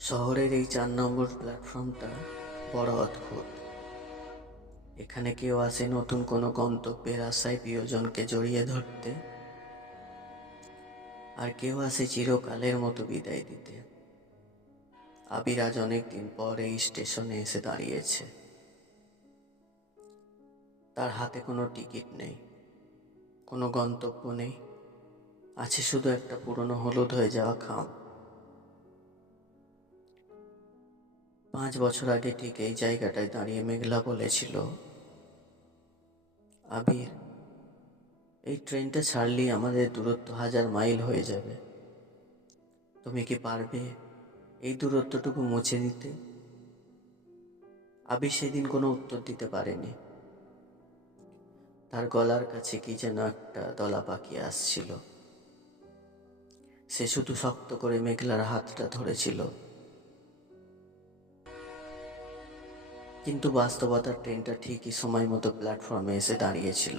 শহরের এই ৪ নম্বর প্ল্যাটফর্মটা বড় অদ্ভুত। এখানে কেউ আসে নতুন কোনো গন্তব্যের আশায় প্রিয়জনকে জড়িয়ে ধরতে, আর কেউ আসে চিরকালের মতো বিদায় দিতে। আবির আজ অনেকদিন পর এই স্টেশনে এসে দাঁড়িয়েছে। তার হাতে কোনো টিকিট নেই, কোনো গন্তব্য নেই, আছে শুধু একটা পুরনো হলুদ হয়ে যাওয়া খাম। ৫ বছর আগে ঠিক এই জায়গাটায় দাঁড়িয়ে মেঘলা বলেছিল, আবির, এই ট্রেনটা ছাড়লেই আমাদের দূরত্ব ১,০০০ মাইল হয়ে যাবে। তুমি কি পারবে এই দূরত্বটুকু মুছে দিতে? আবির সেদিন কোনো উত্তর দিতে পারেনি। তার গলার কাছে কি যেন একটা দলা পাকিয়ে আসছিল। সে শুধু শক্ত করে মেঘলার হাতটা ধরেছিল। কিন্তু বাস্তবতার ট্রেনটা ঠিকই সময় মতো প্ল্যাটফর্মে এসে দাঁড়িয়েছিল।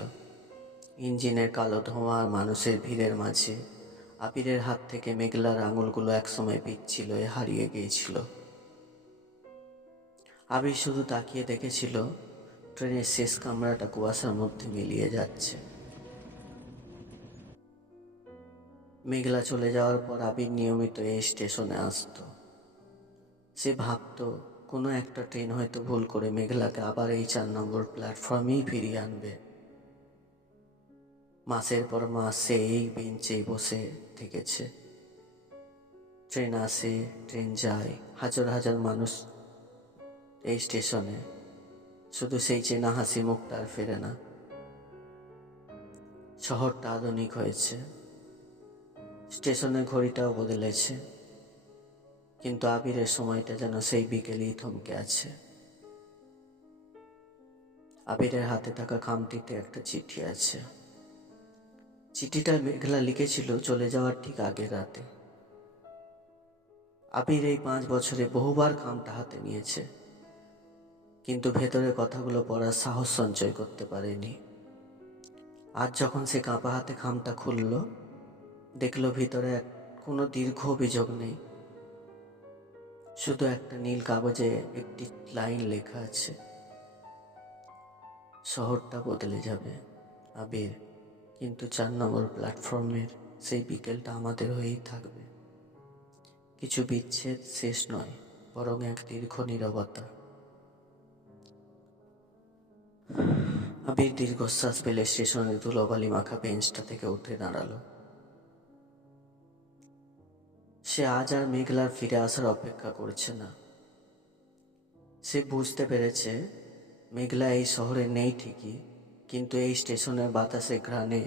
ইঞ্জিনের কালো ধোঁয়া আর মানুষের ভিড়ের মাঝে আবিরের হাত থেকে মেঘলার আঙুলগুলো একসময় পিচ্ছিল হয়ে হারিয়ে গিয়েছিল। আবির শুধু তাকিয়ে দেখেছিল ট্রেনের শেষ কামরাটা কুয়াশার মধ্যে মিলিয়ে যাচ্ছে। মেঘলা চলে যাওয়ার পর আবির নিয়মিত এই স্টেশনে আসতো। সে ভাবত কোনো একটা ট্রেন হয়তো ভুল করে মেঘলাকে আবার এই ৪ নম্বর প্ল্যাটফর্মেই ফিরিয়ে আনবে। মাসের পর মাস সে এই বেঞ্চেই বসে থেকেছে। ট্রেন আসে, ট্রেন যায়, হাজার হাজার মানুষ এই স্টেশনে, শুধু সেই চেনা হাসি মুখটা আর ফেরে না। শহরটা আধুনিক হয়েছে, স্টেশনের ঘড়িটাও বদলেছে, কিন্তু আবিরের সময়টা যেন সেই বিকেলেই থমকে আছে। আবিরের হাতে থাকা খামটিতে একটা চিঠি আছে। চিঠিটা মেঘলা লিখেছিল চলে যাওয়ার ঠিক আগের রাতে। আবির এই ৫ বছরে বহুবার খামটা হাতে নিয়েছে, কিন্তু ভেতরের কথাগুলো পড়ার সাহস সঞ্চয় করতে পারেনি। আজ যখন সে কাঁপা হাতে খামটা খুলল, দেখল ভিতরে কোনো দীর্ঘ অভিযোগ নেই, শুধু একটা নীল কাগজে একটি লাইন লেখা আছে, শহরটা বদলে যাবে আবির, কিন্তু ৪ নম্বর প্ল্যাটফর্মের সেই বিকেলটা আমাদের হয়েই থাকবে। কিছু বিচ্ছেদ শেষ নয়, বরং এক দীর্ঘ নীরবতা। আবির দীর্ঘশ্বাস ফেলে স্টেশনের ধুলোবালি মাখা বেঞ্চটা থেকে উঠে দাঁড়ালো। সে আজ আর মেঘলার ফিরে আসার অপেক্ষা করছে না। সে বুঝতে পেরেছে মেঘলা এই শহরে নেই ঠিকই, কিন্তু এই স্টেশনের বাতাসে, ঘ্রাণে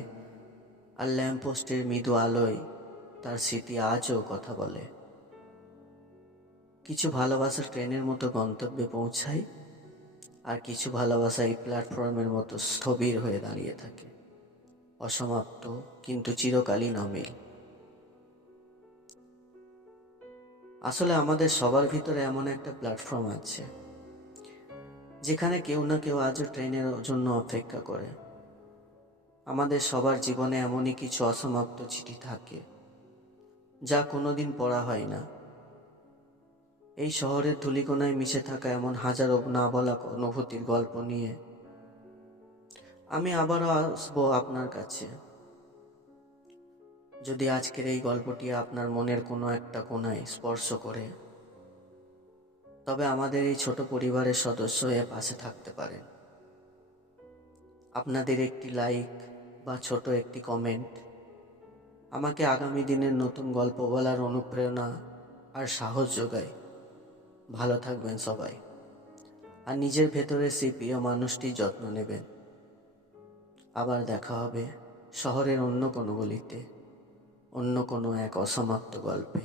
আর ল্যাম্পপোস্টের মৃদু আলোয় তার স্মৃতি আজও কথা বলে। কিছু ভালোবাসা ট্রেনের মতো গন্তব্যে পৌঁছায়, আর কিছু ভালোবাসা এই প্ল্যাটফর্মের মতো স্থবির হয়ে দাঁড়িয়ে থাকে, অসমাপ্ত কিন্তু চিরকালীন অমিল। আসলে আমাদের সবার ভিতরে এমন একটা প্ল্যাটফর্ম আছে, যেখানে কেউ না কেউ আজও ট্রেনের জন্য অপেক্ষা করে। আমাদের সবার জীবনে এমনই কিছু অসমাপ্ত চিঠি থাকে, যা কোনোদিন পড়া হয় না। এই শহরের ধূলিকণায় মিশে থাকা এমন হাজারো না বলা অনুভূতির গল্প নিয়ে আমি আবারও আসবো আপনার কাছে। যদি আজকের এই গল্পটি আপনার মনের কোনো একটা কোণায় স্পর্শ করে, তবে আমাদের এই ছোট পরিবারের সদস্য হয়ে পাশে থাকতে পারেন। আপনাদের একটি লাইক বা ছোট একটি কমেন্ট আমাকে আগামী দিনের নতুন গল্প বলার অনুপ্রেরণা আর সাহস যোগায়। ভালো থাকবেন সবাই, আর নিজের ভেতরে সেই প্রিয় মানুষটির যত্ন নেবেন। আবার দেখা হবে শহরের অন্য কোনো গলিতে, অন্য কোনো এক অসমাপ্ত গল্পে।